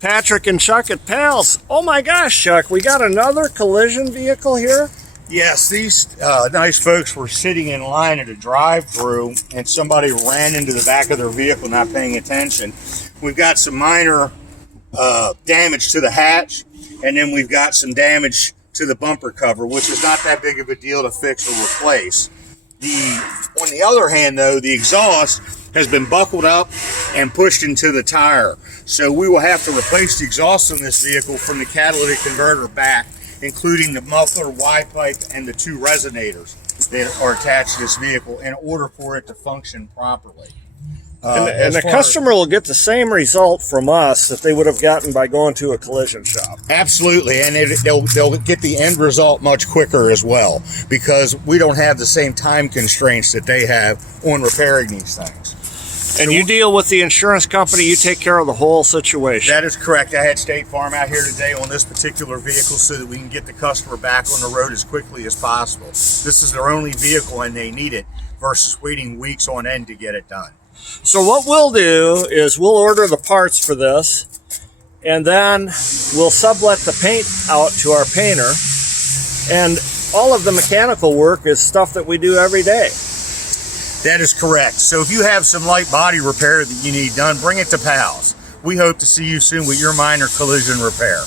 Patrick and Chuck at Pals. Oh my gosh, Chuck, we got another collision vehicle here? Yes, these nice folks were sitting in line at a drive-through and somebody ran into the back of their vehicle not paying attention. We've got some minor damage to the hatch, and then we've got some damage to the bumper cover, which is not that big of a deal to fix or replace. On the other hand, though, the exhaust has been buckled up and pushed into the tire. So we will have to replace the exhaust on this vehicle from the catalytic converter back, including the muffler, Y pipe, and the two resonators that are attached to this vehicle in order for it to function properly. And the customer will get the same result from us that they would have gotten by going to a collision shop. Absolutely, and they'll get the end result much quicker as well, because we don't have the same time constraints that they have on repairing these things. And you deal with the insurance company, you take care of the whole situation. That is correct. I had State Farm out here today on this particular vehicle so that we can get the customer back on the road as quickly as possible. This is their only vehicle and they need it versus waiting weeks on end to get it done. So what we'll do is we'll order the parts for this, and then we'll sublet the paint out to our painter, and all of the mechanical work is stuff that we do every day. That is correct. So if you have some light body repair that you need done, bring it to Pals. We hope to see you soon with your minor collision repair.